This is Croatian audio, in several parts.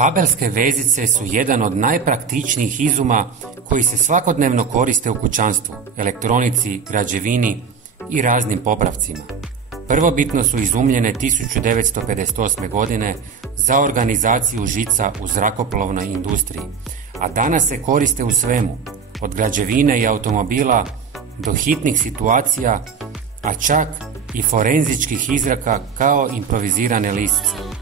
Kabelske vezice su jedan od najpraktičnijih izuma koji se svakodnevno koriste u kućanstvu, elektronici, građevini i raznim popravcima. Prvobitno su izumljene 1958. godine za organizaciju žica u zrakoplovnoj industriji, a danas se koriste u svemu, od građevine i automobila do hitnih situacija, a čak i forenzičkih izraka kao improvizirane lisice.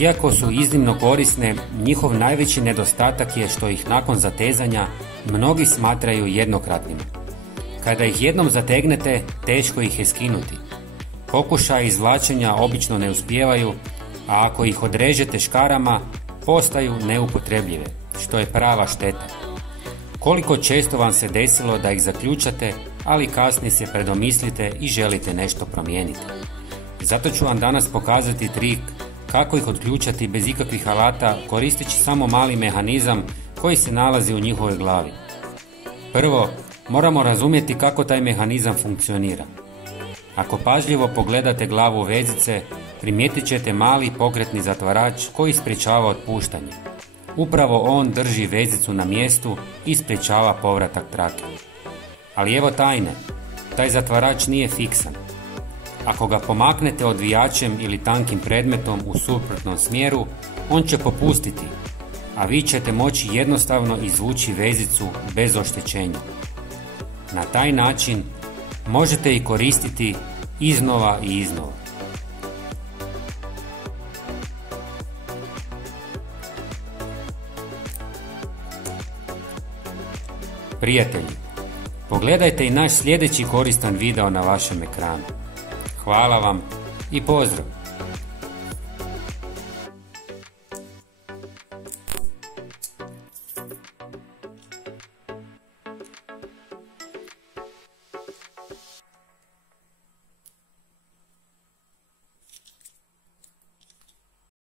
Iako su iznimno korisne, njihov najveći nedostatak je što ih nakon zatezanja mnogi smatraju jednokratnima. Kada ih jednom zategnete, teško ih je skinuti. Pokušaji izvlačenja obično ne uspijevaju, a ako ih odrežete škarama, postaju neupotrebljive, što je prava šteta. Koliko često vam se desilo da ih zaključate, ali kasnije se predomislite i želite nešto promijeniti. Zato ću vam danas pokazati trik kako ih otključati bez ikakvih alata, koristeći samo mali mehanizam koji se nalazi u njihovoj glavi. Prvo, moramo razumjeti kako taj mehanizam funkcionira. Ako pažljivo pogledate glavu vezice, primijetit ćete mali pokretni zatvarač koji sprječava otpuštanje. Upravo on drži vezicu na mjestu i sprječava povratak trake. Ali evo tajne, taj zatvarač nije fiksan. Ako ga pomaknete odvijačem ili tankim predmetom u suprotnom smjeru, on će popustiti, a vi ćete moći jednostavno izvući vezicu bez oštećenja. Na taj način možete ih koristiti iznova i iznova. Prijatelji, pogledajte i naš sljedeći koristan video na vašem ekranu. Hvala vam i pozdrav!